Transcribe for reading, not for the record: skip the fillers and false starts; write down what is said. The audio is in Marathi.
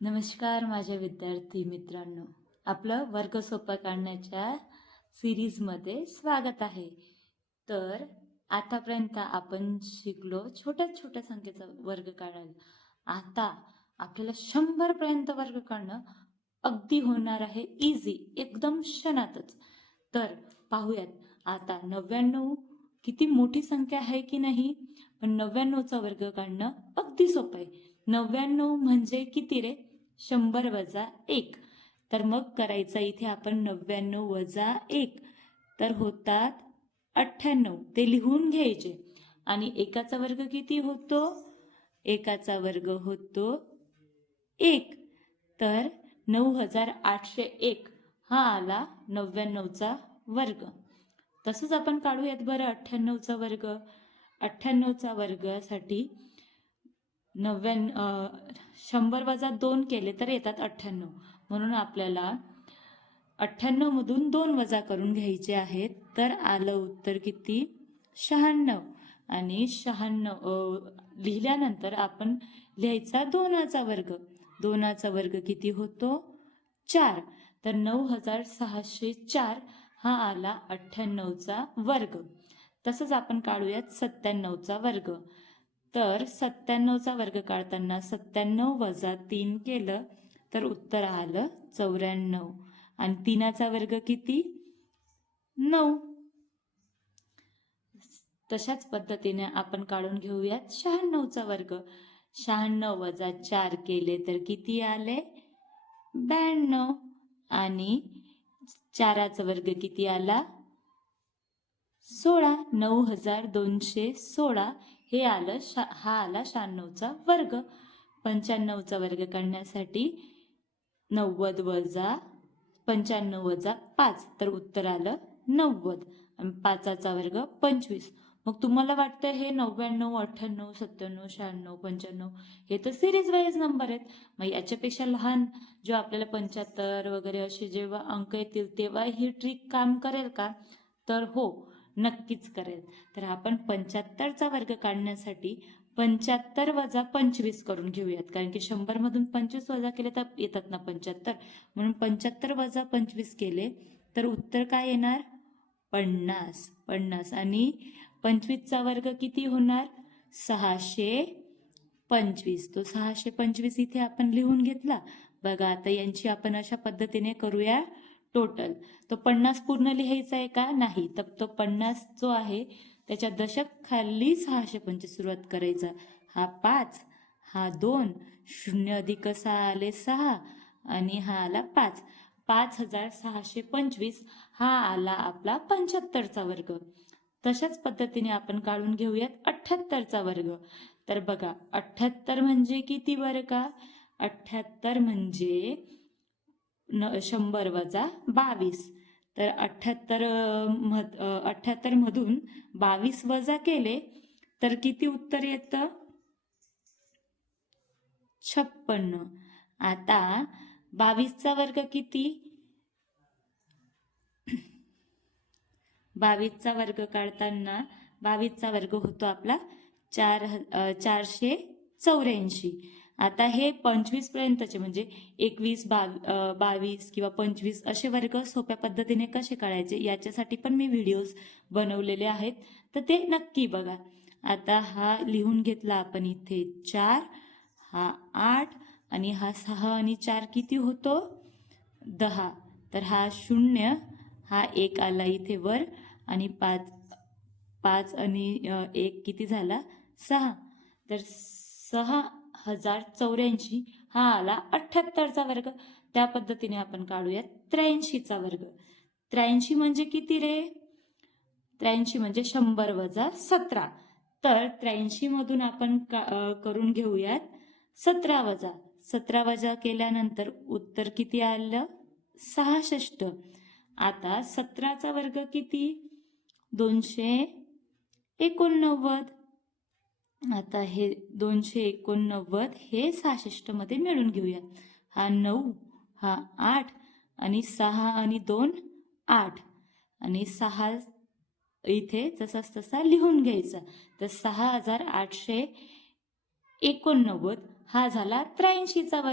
नमस्कार माझ्या विद्यार्थी मित्रांनो, आपलं वर्ग सोपा काढण्याच्या सिरीजमध्ये स्वागत आहे. तर आतापर्यंत आपण शिकलो छोट्या छोट्या संख्येचा वर्ग काढायला. आता आपल्याला 100 पर्यंत वर्ग काढणं अगदी होणार आहे, इझी, एकदम क्षणातच. तर पाहूयात आता 99 किती मोठी संख्या आहे की नाही. पण 99चा वर्ग काढणं अगदी सोपं आहे. 99 म्हणजे किती रे? 100 वजा 1. तर मग करायचं इथे आपण 99 वजा 1 तर होतात 98. ते लिहून घ्यायचे. आणि एकाचा वर्ग किती होतो? एकाचा वर्ग होतो 1. तर 9801 हा आला 99चा वर्ग. तसंच आपण काढूयात बरं 98चा वर्ग. 98चा वर्गासाठी 100 वजा 2 केले तर येतात 98. म्हणून आपल्याला 98 मधून 2 वजा करून घ्यायचे आहेत. तर आलं उत्तर किती? 96. आणि 96 लिहिल्यानंतर आपण लिहायचा 2चा वर्ग. 2चा वर्ग किती होतो? 4. तर 9604 हा आला 98चा वर्ग. तसंच आपण काढूयात 97चा वर्ग. तर 97चा वर्ग काढताना 97 वजा 3 केलं तर उत्तर आलं 94. आणि 3चा वर्ग किती? 9. तशाच पद्धतीने आपण काढून घेऊयात 96चा वर्ग. 96 वजा 4 केले तर किती आले? 92. आणि 4चा वर्ग किती आला? 16. 9216 हे आलं. हा आला 96चा वर्ग. 95चा वर्ग काढण्यासाठी 90 वजा 95 वजा 5 तर उत्तर आलं 90. आणि 5चा वर्ग 25. मग तुम्हाला वाटतं हे 99, 98, 97, 96, 95 हे तर सिरीज वाईज नंबर आहेत. मग याच्यापेक्षा लहान जो आपल्याला 75 वगैरे असे जेव्हा अंक येतील तेव्हा ही ट्रिक काम करेल का? तर हो, नक्कीच करेल. तर आपण 75चा वर्ग काढण्यासाठी 75 वजा 25 करून घेऊयात. कारण की 100 मधून 25 वजा केले तर येतात ना 75. म्हणून 75 वजा 25 केले तर उत्तर काय येणार? 50. 50. आणि 25चा वर्ग किती होणार? 625. तो 625 इथे आपण लिहून घेतला. बघा आता यांची आपण अशा पद्धतीने करूया टोटल. तो 50 पूर्ण लिहायचा आहे का? नाही. तर तो 50 जो आहे त्याच्या दशक खाली 625 सुरुवात करायचा. हा 5, हा 2, 0 अधिक 6 आले 6 आणि हा आला 5. 5625 हा आला आपला 75चा वर्ग. तशाच पद्धतीने आपण काढून घेऊयात 78चा वर्ग. तर बघा 78 म्हणजे किती बरं का? 78 म्हणजे 100 वजा 22. तर 78 मधून 22 वजा केले तर किती उत्तर येतं? 56. आता 22चा वर्ग किती? 22चा वर्ग काढताना 22चा वर्ग होतो आपला 484. आता हे 25 पर्यंतचे म्हणजे 21, 22 किंवा 25 असे वर्ग सोप्या पद्धतीने कसे काढायचे याच्यासाठी पण मी व्हिडिओज बनवलेले आहेत. तर ते नक्की बघा. आता हा लिहून घेतला आपण इथे 4, हा 8 आणि हा 6 आणि 4 किती होतो? 10. तर हा 0, हा 1 आला इथे वर आणि 5 आणि 1 किती झाला? 6. तर 6084 हा आला 78चा वर्ग. त्या पद्धतीने आपण काढूयात 83चा वर्ग. 83 म्हणजे किती रे? 83 म्हणजे 100 वजा 17. तर 83 मधून आपण करून घेऊयात 17 वजा. 17 वजा केल्यानंतर उत्तर किती आलं? 66. आता 17चा वर्ग किती? 289. आता हे 289 हे 66 मध्ये मिळून घेऊया. हा 9, हा 8 आणि 6 आणि 2 8 आणि 6 इथे जसाच तसा लिहून घ्यायचा. तर 6889 हा झाला 83चा वर्ग.